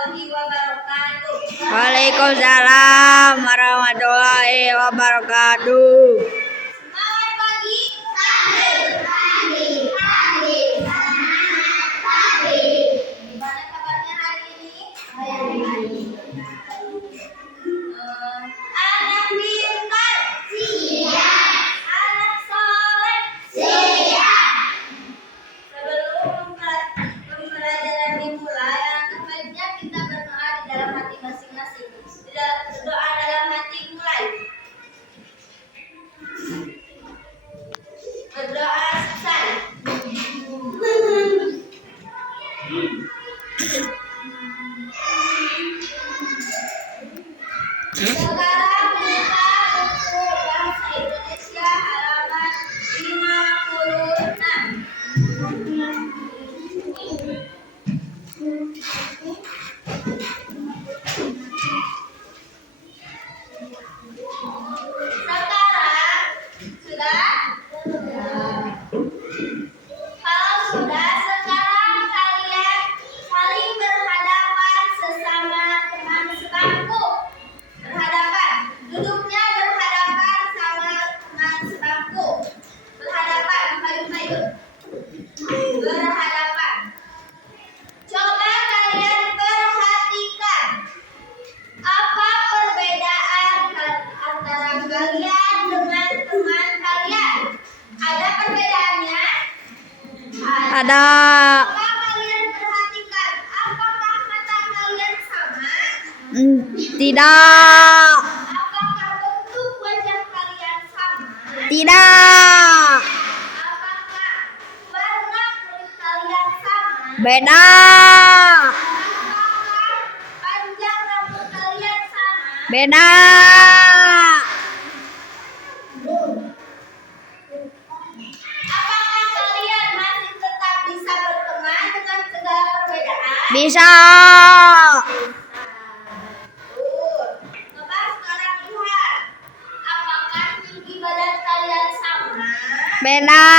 warahmatullahi wabarakatuh. Waalaikumsalam warahmatullahi wabarakatuh. Selamat pagi. Pagi. Selamat pagi. Gimana kabarnya hari ini? Anak pintar. Siap. Anak soleh. Siap. Sebelum pembelajaran dimulai, alangkah baiknya kita berdoa di dalam hati masing-masing. Berdoa dalam hati mulai. Berdoa selesai. Sekarang kita buku bahasa Indonesia halaman 56. Sekarang sudah? Kalau sudah, sekarang kalian saling berhadapan sesama teman sebangku. Berhadapan, duduknya berhadapan sama teman sebangku. Berhadapan, payung-payung. Berhadapan. Coba kalian perhatikan apa perbedaan antara kalian dengan teman kalian. Ada perbedaannya? Ada. Coba kalian perhatikan, apakah mata kalian sama? Tidak. Apakah bentuk wajah kalian sama? Tidak. Apakah warna kulit kalian sama? Beda. Apakah panjang rambut kalian sama? Beda. Apakah kalian masih tetap bisa berteman dengan segala perbedaan? Bisa. Coba sekarang lihat, apakah tinggi badan kalian sama? Beda.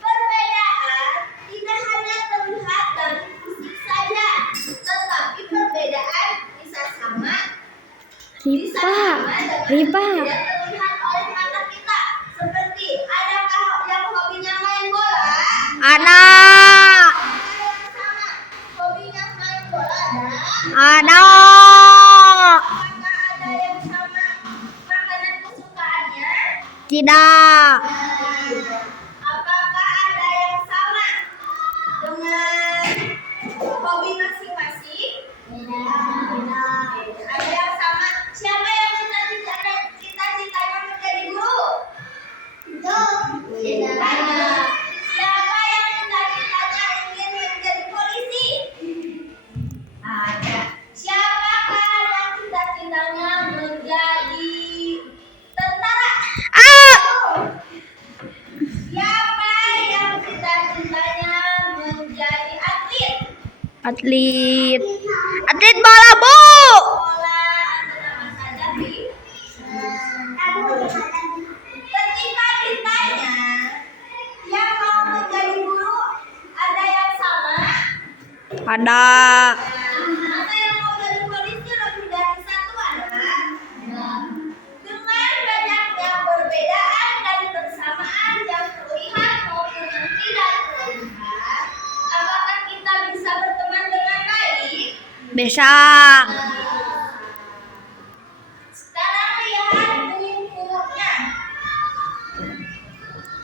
Perbedaan tidak hanya terlihat dari fisik saja, tetapi perbedaan bisa sama dengan Ripa. tidak terlihat oleh mata kita. Seperti, adakah yang hobinya main bola? Ada. Apakah yang sama hobinya main bola? Ada. Apakah ada yang sama makanan kesukaannya? Tidak. Apakah ada yang sama dengan hobi masing-masing? Ada yang sama. Siapa yang cita-citanya menjadi guru? Ada. Siapa yang cita-citanya ingin menjadi polisi? Ada. Siapakah yang cita-citanya menjadi tentara? Siapa yang cita-citanya menjadi atlet? Atlet bola, Bu. Bola nama saja, Bi. Ketika ditanya yang mau menjadi guru, ada yang sama? Ada. Ada yang mau jadi polisi lebih dari satu ada? Dengan banyaknya perbedaan dan persamaan yang terlihat maupun yang tidak terlihat, apakah kita bisa berteman dengan baik? Bisa. Sekarang lihat bunyi-bunyinya.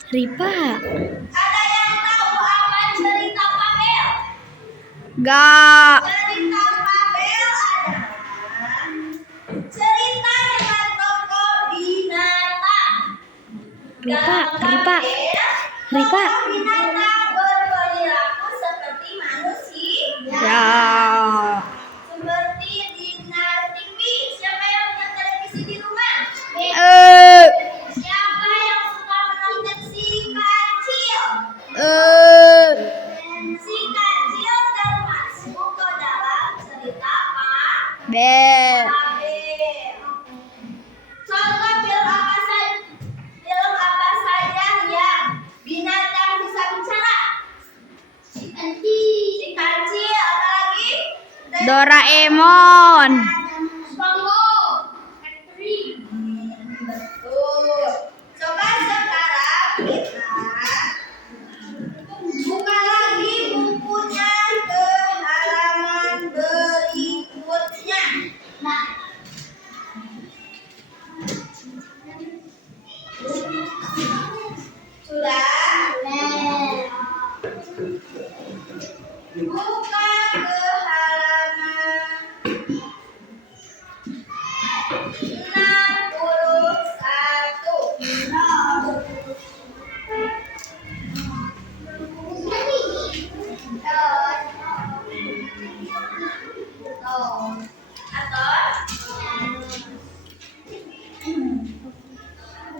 Ripa. Ada yang tahu apa cerita Fabel? Gak. Cerita Fabel adalah cerita dengan tokoh binatang. Dalam Fabel, tokoh binatang berperilaku seperti manusia. Ya. Seperti Dinar TV. Siapa yang punya televisi di rumah? Siapa yang suka menonton si kancil? Si kancil termasuk ke dalam cerita apa? Bel. Fabel. Contoh film apa saja yang binatang bisa bicara? Si kancil. Doraemon. SpongeBob. Betul. Coba sekarang kita buka lagi bukunya ke halaman berikutnya. Nah, sudah? Buka ke halaman 61.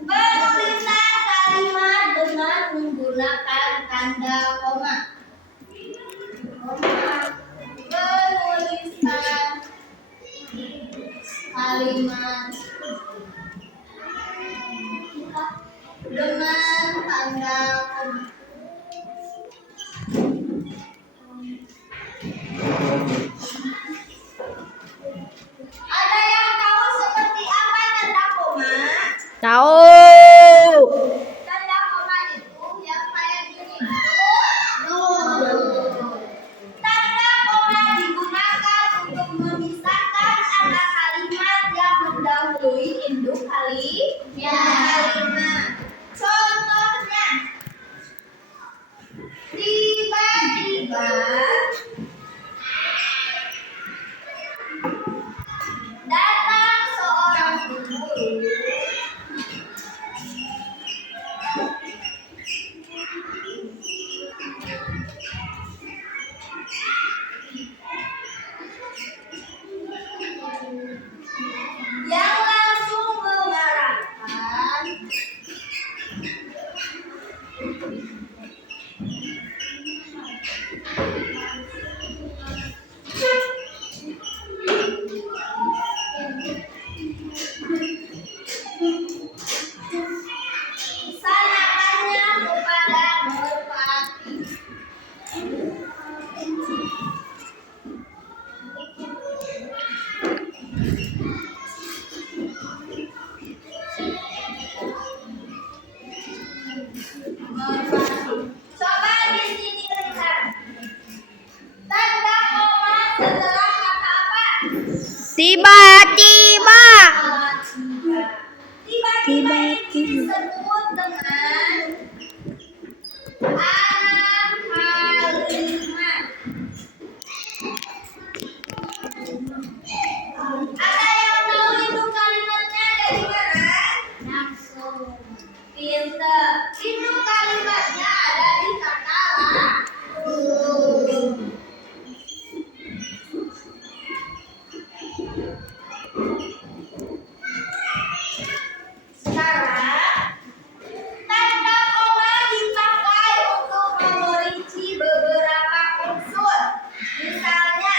Penulisan kalimat dengan menggunakan tanda koma. Penulisan kalimat dengan tanda koma. Ada yang tahu seperti apa tanda koma? Tahu. Tanda koma itu yang kayak gini. Tanda koma digunakan untuk memisahkan antara kalimat yang mendahului induk kalimat. Contohnya, tiba-tiba datang seorang pemburu yang langsung mengarahkan sanakannya kepada merpati. Coba di sini lihat. Tanda koma setelah kata apa? Tiba-tiba. Tiba-tiba ini disebut dengan anak kalimat. Ada yang tahu itu kalimatnya dari mana? Langsung. Pinter. Itu kalimatnya ada di kata langsung. Sekarang, tanda koma dipakai untuk memerinci beberapa unsur. Misalnya,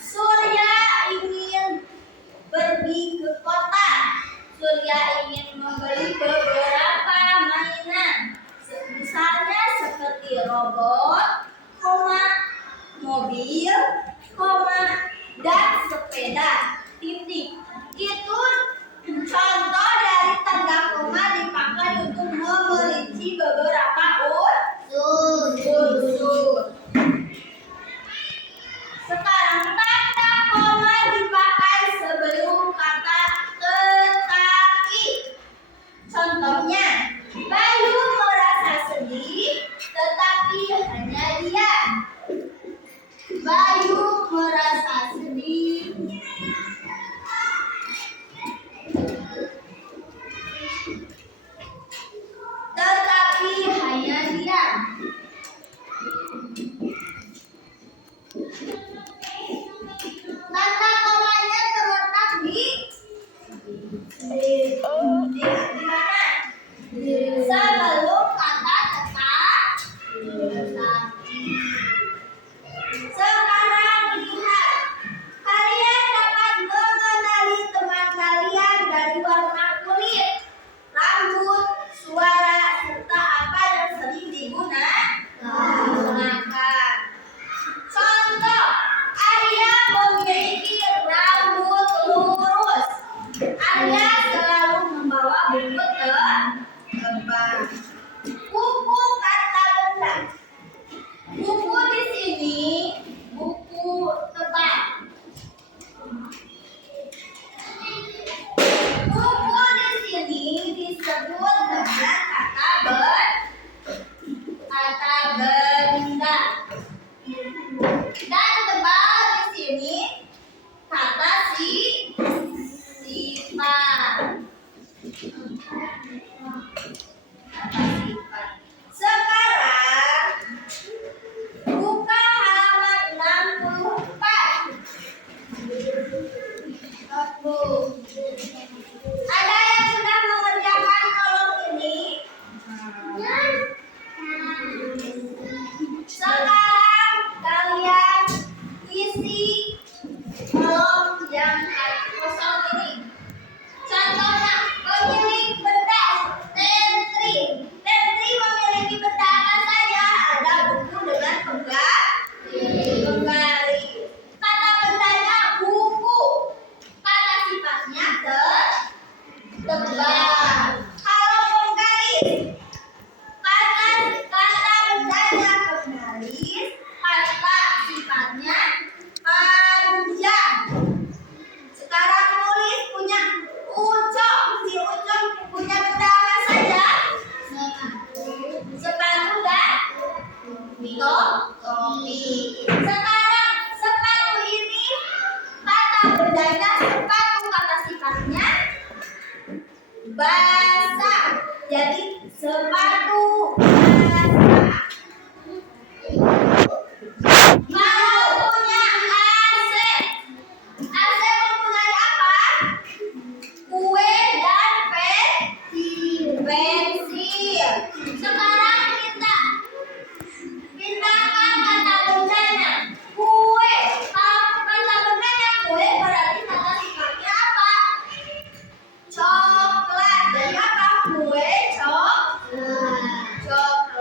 Surya ingin pergi ke kota. Surya ingin membeli beberapa mainan. Misalnya seperti robot, mobil, dan sepeda. Titik. Itu contoh dari tanda koma dipakai untuk memerinci beberapa unsur. Sekarang tanda koma dipakai sebelum kata tetapi. Contohnya, Bayu merasa sedih, tetapi hanya dia. Bayu merasa sedih, buku tebal. Buku kata benda. Buku di sini buku tebal. Buku di sini disebut dengan kata benda. Dan tebal di sini kata sifat. Sekarang buka halaman 64. Ada yang sudah mengerjakan kolom ini? Sekarang kalian isi kolom yang kosong ini. Contohnya, memilih benda tentri. Tentri memiliki benda apa saja? Ada buku dengan penggaris. Kata bendanya buku. Kata sifatnya tebal. Kalau penggaris, kata bendanya penggaris. Kata sifatnya panjang. Sekarang nulis punya Ucok. Si Ucok punya benda apa saja? Sepatu dan topi. Sekarang sepatu ini kata bendanya sepatu, kata sifatnya basah. Jadi sepatu basah. Mau punya AC. AC mempunyai apa? Kue dan pensil. Sekarang kita pindahkan kata bendanya kue. Kata bendanya kue berarti kata sifatnya apa? Coklat. Jadi apa? Kue coklat.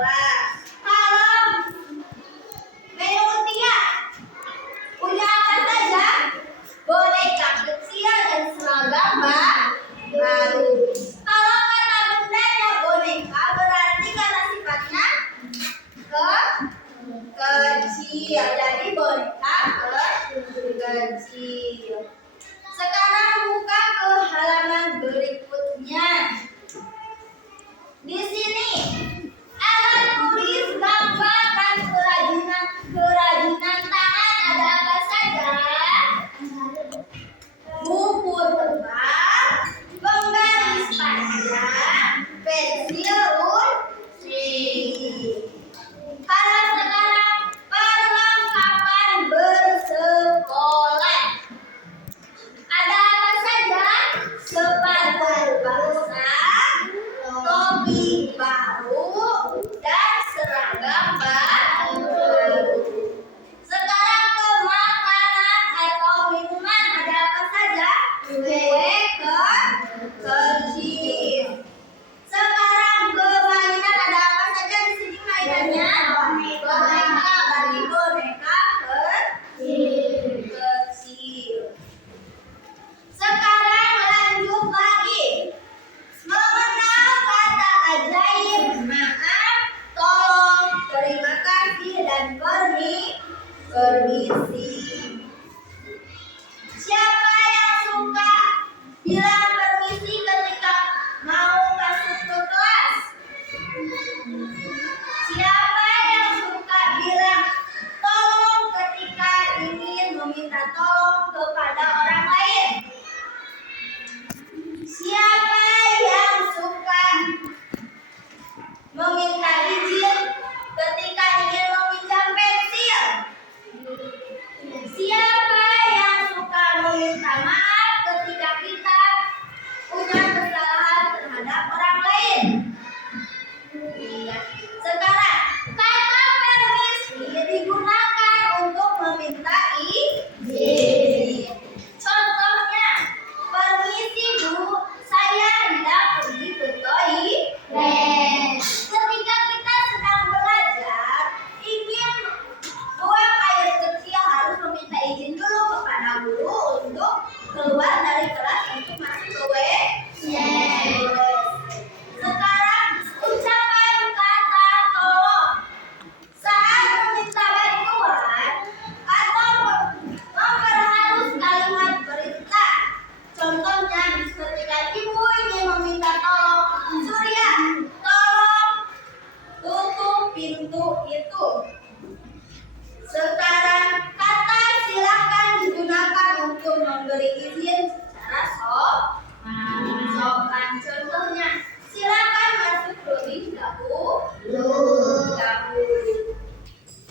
jawaban. Contohnya, silakan masuk lebih dahulu.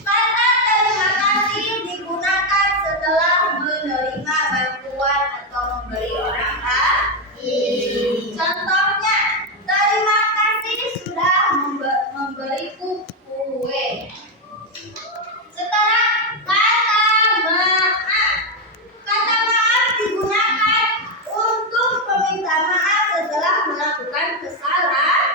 Kata terima kasih digunakan setelah menerima bantuan atau memberi orang lain. Contohnya, terima kasih sudah memberiku kue. Sekarang kata maaf. Kata maaf digunakan untuk meminta maaf setelah melakukan kesalahan.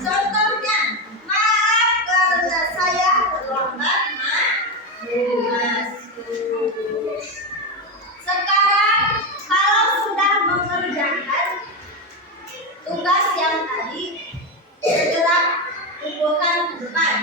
Contohnya, maaf karena saya terlambat masuk. Sekarang kalau sudah mengerjakan tugas yang tadi, segera kumpulkan teman.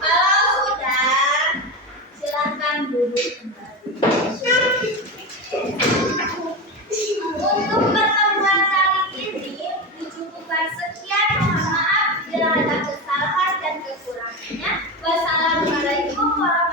Kalau sudah, silakan duduk kembali. Untuk pertemuan kali ini dicukupkan sekian. Mohon maaf bila ada kesalahan dan kekurangannya. Wassalamualaikum warahmatullahi wabarakatuh.